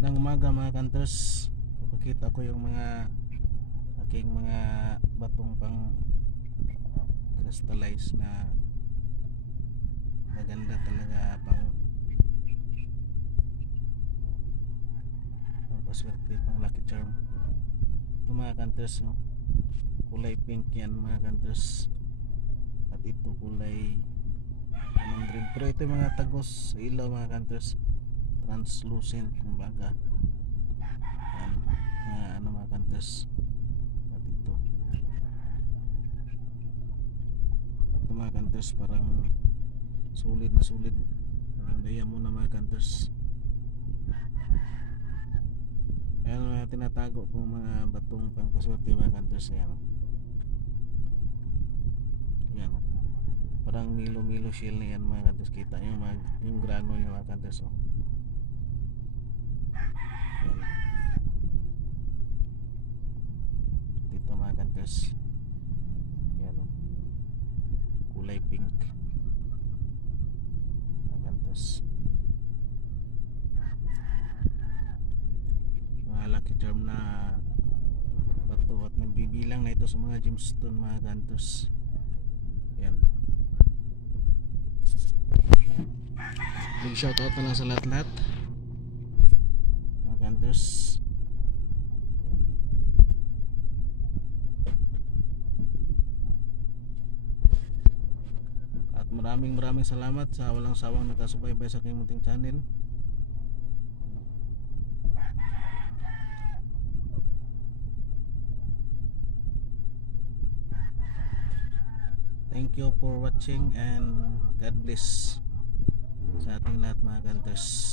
Magandang umaga mga kanters. Papakita ko yung mga aking mga batong pang crystallize na maganda talaga pang paswerte, pang lucky charm. Ito mga kanters, no? Kulay pink yan mga kanters. At ito kulay anong green. Pero ito yung mga tagos sa ilaw mga kanters, translucent kumbaga. Yan, mga ano mga kanters. At ito mga kanters, parang sulit na sulit, parang diamond na mga kanters. Ayan mga tinatago kong mga batong pangpaswerte mga kanters. Ayan, yan, parang milo shell na yan mga kanters. Kita nyo yung grano yung mga kanters, oh. Yan. Dito mga kanters, yan, oh. Kulay pink mga kanters. Mga lucky charm na bato at nagbibilang na ito sa mga gemstone mga kanters. Yan. Big shoutout na lang sa lahat-lahat mga kanters. At maraming salamat sa walang sawang nakasubaybay sa aking munting channel. Thank you for watching and God bless sa ating lahat mga kanters.